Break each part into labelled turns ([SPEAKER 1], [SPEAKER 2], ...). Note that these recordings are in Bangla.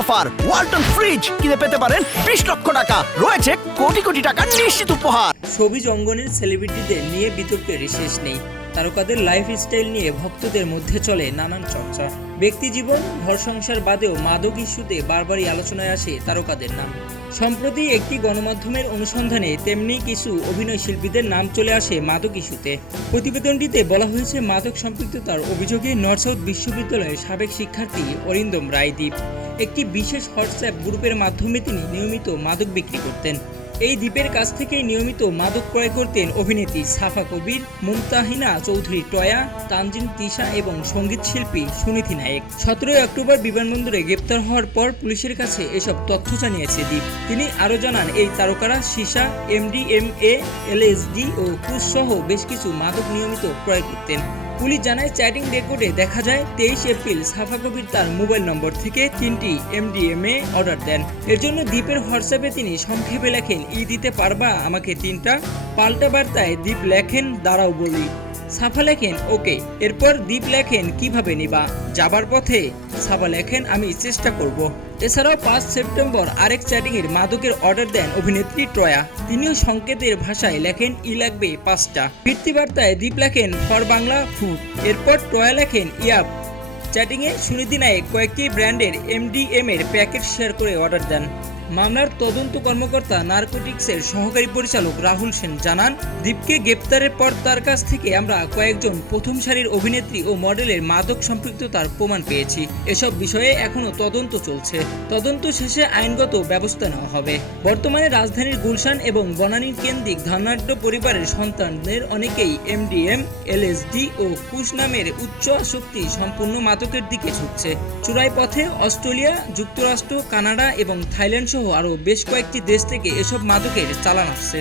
[SPEAKER 1] অফার। ওয়ালটন ফ্রিজ কিনে পেতে পারেন বিশ লক্ষ টাকা। রয়েছে কোটি কোটি টাকার নিশ্চিত উপহার।
[SPEAKER 2] ছবি অঙ্গনের সেলিব্রিটিদের নিয়ে বিতর্কের শেষ নেই। তারকাদের লাইফস্টাইল নিয়ে ভক্তদের মধ্যে চলে নানান চর্চা। ব্যক্তি জীবন, ঘর সংসার বাদেও মাদক ইস্যুতে বারবারই আলোচনায় আসে তারকাদের নাম। সম্প্রতি একটি গণমাধ্যমের অনুসন্ধানে তেমনি কিছু অভিনয় শিল্পীদের নাম চলে আসে মাদক ইস্যুতে। প্রতিবেদনটিতে বলা হয়েছে, মাদক সম্পৃক্ততার অভিযোগে নর্থ সাউথ বিশ্ববিদ্যালয়ের সাবেক শিক্ষার্থী অরিন্দম রায়দীপ। একটি বিশেষ হোয়াটসঅ্যাপ গ্রুপের মাধ্যমে তিনি নিয়মিত মাদক বিক্রি করতেন। এই দ্বীপের কাছ থেকে নিয়মিত মাদক ক্রয় করতেন অভিনেত্রী সাফা কবির, মুমতাহিনা চৌধুরী টয়া, তানজিন তিশা এবং সংগীত শিল্পী সুনীতি নায়েক। সতেরোই অক্টোবর বিমানবন্দরে গ্রেপ্তার হওয়ার পর পুলিশের কাছে এসব তথ্য জানিয়েছে দ্বীপ। তিনি আরও জানান, এই তারকারা সীসা এমডিএমএ এলএসডি ও কুশ সহ বেশ কিছু মাদক নিয়মিত ক্রয় করতেন। পুলিশ জানায় চ্যাটিং রেকর্ডে দেখা যায় তেইশ এপ্রিল সাফা কবির তার মোবাইল নম্বর থেকে তিনটি এমডিএমএ অর্ডার দেন। এর জন্য দ্বীপের হোয়াটসঅ্যাপে তিনি সংক্ষেপে লেখেন, ই দিতে পারবা? আমাকে তিনটা। পাল্টা বার্তায় দ্বীপ লেখেন, দাঁড়াও বলি। সাফা লেখেন, ওকে। এরপর দ্বীপ লেখেন, কীভাবে নিবা? যাবার পথে। সাফা লেখেন, আমি চেষ্টা করব। এছাড়াও পাঁচ সেপ্টেম্বর আরেক চ্যাটিংয়ের মাদকের অর্ডার দেন অভিনেত্রী ট্রয়া। তিনিও সংকেতের ভাষায় লেখেন, ই লাগবে পাঁচটা। ফিরতি বার্তায় দ্বীপ লেখেন, ফর বাংলা ফুড। এরপর ট্রয়া লেখেন ইয়াপ চ্যাটিংয়ে সুনিধি নায়ক কয়েকটি ব্র্যান্ডের এমডিএম এর প্যাকেট শেয়ার করে অর্ডার দেন। মামলার তদন্ত কর্মকর্তা, নার্কোটিক্সের সহকারী পরিচালক রাহুল সেন জানান, দীপকে গ্রেপ্তারের পর তার কাছ থেকে আমরা কয়েকজন প্রথম সারির অভিনেত্রী ও মডেলের মাদক সম্পৃক্ততার প্রমাণ পেয়েছি। এসব বিষয়ে এখনও তদন্ত চলছে। তদন্ত শেষে আইনগত ব্যবস্থা নেওয়া হবে। বর্তমানে রাজধানীর গুলশান এবং বনানী কেন্দ্রিক ধনাঢ্য পরিবারের সন্তানদের অনেকেই এমডিএম, এলএসডি ও কুশ নামের উচ্চ আসক্তি সম্পূর্ণ মাদকের দিকে ঝুঁকছে। চূড়াই পথে অস্ট্রেলিয়া, যুক্তরাষ্ট্র, কানাডা এবং থাইল্যান্ড সহ আরও বেশ কয়েকটি দেশ থেকে এসব মাদকের চালান আসছে।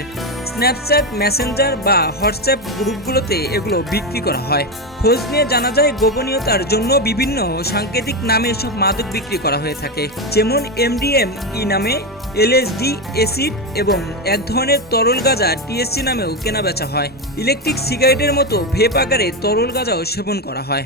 [SPEAKER 2] স্ন্যাপচ্যাট মেসেঞ্জার বা হোয়াটসঅ্যাপ গ্রুপগুলোতে এগুলো বিক্রি করা হয়। খোঁজ নিয়ে জানা যায়, গোপনীয়তার জন্য বিভিন্ন সাংকেতিক নামে এসব মাদক বিক্রি করা হয়ে থাকে। যেমন এমডিএম ই নামে এলএসডি এসিড এবং এক ধরনের তরল গাঁজা টিএসসি নামেও কেনাবেচা হয়। ইলেকট্রিক সিগারেটের মতো ভেপ আকারে তরল গাঁজাও সেবন করা হয়।